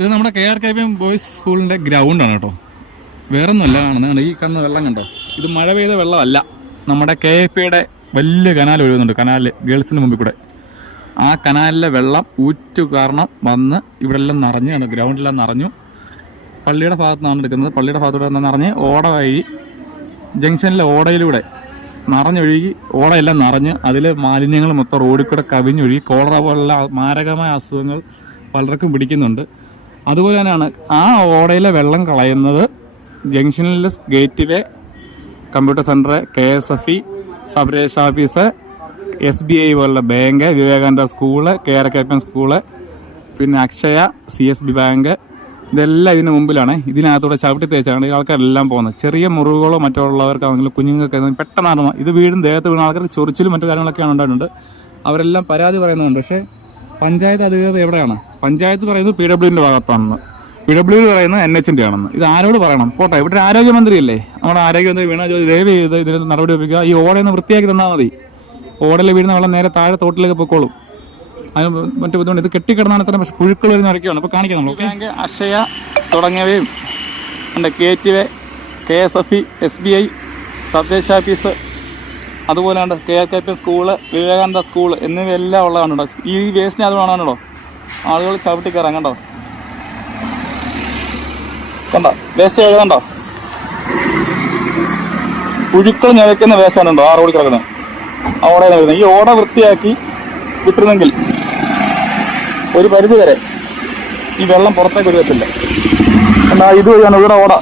ഇത് നമ്മുടെ K R K P M boys സ്കൂളിന്റെ ഗ്രൗണ്ടാണ് കേട്ടോ. വേറെ ഒന്നുമല്ല കാണുന്നത് ഈ കണ്ണ് വെള്ളം കണ്ടോ? ഇത് മഴ പെയ്ത വെള്ളമല്ല. നമ്മുടെ കെ എ പിയുടെ വലിയ കനാൽ ഒഴുകുന്നുണ്ട്. കനാൽ ഗേൾസിന് മുമ്പിൽ കൂടെ. ആ കനാലിലെ വെള്ളം ഊറ്റു കാരണം വന്ന് ഇവിടെ എല്ലാം നിറഞ്ഞു കണ്ടോ ഗ്രൗണ്ടിലെല്ലാം നിറഞ്ഞു. പള്ളിയുടെ ഭാഗത്തു നിന്നാണ് എടുക്കുന്നത്. പള്ളിയുടെ ഭാഗത്തൂടെ നിന്ന് നിറഞ്ഞ് ഓട വഴി ജംഗ്ഷനിലെ ഓടയിലൂടെ നിറഞ്ഞൊഴുകി ഓടയെല്ലാം നിറഞ്ഞ് അതിൽ മാലിന്യങ്ങൾ മൊത്തം റോഡിൽ കൂടെ കവിഞ്ഞൊഴുകി. കോളറ പോലുള്ള മാരകമായ അസുഖങ്ങൾ പലർക്കും പിടിക്കുന്നുണ്ട്. അതുപോലെ തന്നെയാണ് ആ ഓടയിലെ വെള്ളം കളയുന്നത് ജംഗ്ഷനിലെ ഗേറ്റിലെ computer centre K S F E sub register office S B I പോലുള്ള bank Vivekananda school K R K school പിന്നെ Akshaya C S B bank. ഇതെല്ലാം ഇതിന് മുമ്പിലാണ്. ഇതിനകത്തൂടെ ചവിട്ടി തേച്ചാണ് ഈ ആൾക്കാരെല്ലാം പോകുന്നത്. ചെറിയ മുറിവുകളോ മറ്റുള്ളവർക്കാണെങ്കിലും കുഞ്ഞുങ്ങൾക്ക് പെട്ടെന്നാണ് ഇത് വീടും ദേഹത്ത് വീണ ആൾക്കാർ ചൊറിച്ചിലും മറ്റു കാര്യങ്ങളൊക്കെയാണ് ഉണ്ടായിട്ടുണ്ട്. അവരെല്ലാം പരാതി പറയുന്നുണ്ട്. പക്ഷേ പഞ്ചായത്ത് അധികൃതർ എവിടെയാണ്? പഞ്ചായത്ത് പറയുന്നത് പി ഡബ്ല്യുവിന്റെ ഭാഗത്താണെന്ന്. പി ഡബ്ല്യു പറയുന്നത് എൻ എച്ചിന്റെ ആണെന്ന്. ഇത് ആരോട് പറയണം? പോട്ടെ ഇവിടെ ആരോഗ്യമന്ത്രി അല്ലേ നമ്മുടെ ആരോഗ്യമന്ത്രി വീണ ജോലി ദയവ് ചെയ്ത് ഇതിന് നടപടി വയ്ക്കുക ഈ ഓടയൊന്ന് വൃത്തിയാക്കി തന്നാൽ മതി. ഓടയിൽ വീഴുന്ന വെള്ളം നേരെ താഴെ തോട്ടിലേക്ക് പൊക്കോളും. അതിന് മറ്റു ബുദ്ധിമുട്ട് ഇത് കെട്ടിക്കിടന്നാണ് ഇത്ര പക്ഷേ പുഴുക്കൾ വരുന്ന ഇറക്കിയാണ് അപ്പോൾ കാണിക്കാം ബാങ്ക് അക്ഷയ തുടങ്ങിയവയും ഉണ്ട് വേ K S F E S B I തദ്ദേശ ഓഫീസ് അതുപോലെ ഉണ്ട് K R K P school Vivekananda school എന്നിവയെല്ലാം ഉള്ളതാണ് കേട്ടോ ഈ വേസ്റ്റിന് അത് വേണമല്ലോ ആളുകൾ ചവിട്ടി കയറാം കണ്ടോ? കണ്ടോ? വേസ്റ്റ് എഴുതണ്ടോ പുഴുക്കൾ നിറയ്ക്കുന്ന വേസ്റ്റാണ് ഉണ്ടോ ആ റോഡിൽ കിടക്കുന്നത്. ആ ഓടയിൽ വരുന്നത്. ഈ ഓട വൃത്തിയാക്കി കിട്ടുന്നെങ്കിൽ ഒരു പരിധി വരെ ഈ വെള്ളം പുറത്തേക്ക് ഒഴുകത്തില്ല എന്നാൽ ഇത് വഴിയാണ് ഇവിടെ ഓട.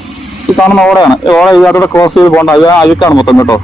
ഈ കാണുന്ന ഓടയാണ്. ഓട അതോടെ ക്രോസ് ചെയ്ത് പോകണ്ട. അഴുക്കാണ് മൊത്തം കേട്ടോ.